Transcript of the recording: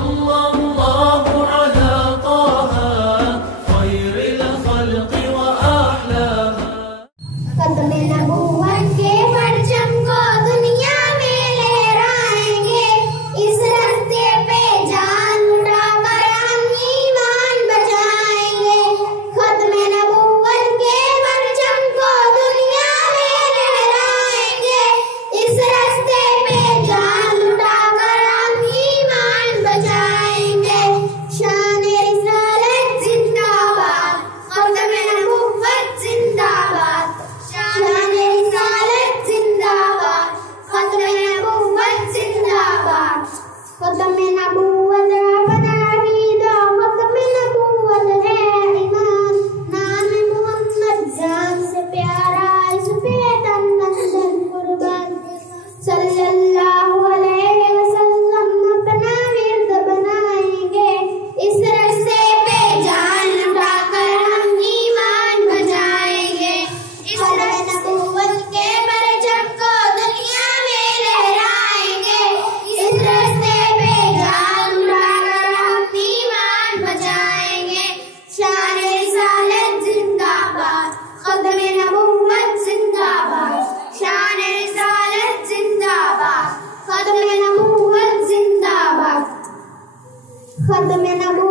सल्लल्लाहु अला ताहा खैरिल खल्क़ि व अहलाहा। खत्म नबूवत के परचम को दुनिया में लहराएंगे, इस रास्ते पे जान उठाकर हम ईमान बचाएंगे। खत्म नबूवत के परचम को दुनिया में लहराएंगे, इस रास्ते पे जान उठाकर हम ईमान बचाएंगे। शान रिसालत जिंदाबाद, खत्म नबूवत जिंदाबाद। शान रिसालत जिंदाबाद, खत्म नबूवत जिंदाबाद। खत्म नबूवत रबना अकीदा, खत्म नबूवत है ईमान। नाम मोहम्मद जान से प्यारा, इस पे तन मन धन कुर्बान। सल्लल्लाहु अलैहि वसल्लम अपना विर्द बनाएंगे, इस रास्ते पे जान उठाकर हम ईमान बचाएंगे। इस नबूवत के परचम को दुनिया में लहराएंगे, इस रास्ते पे जान उठाकर हम ईमान बचाएंगे। शान रिसालत जिंदाबाद, खत्म नबूवत जिंदाबाद। शान रिसालत जिंदाबाद, खत्म नबूवत जिंदाबाद। खत्म नबूवत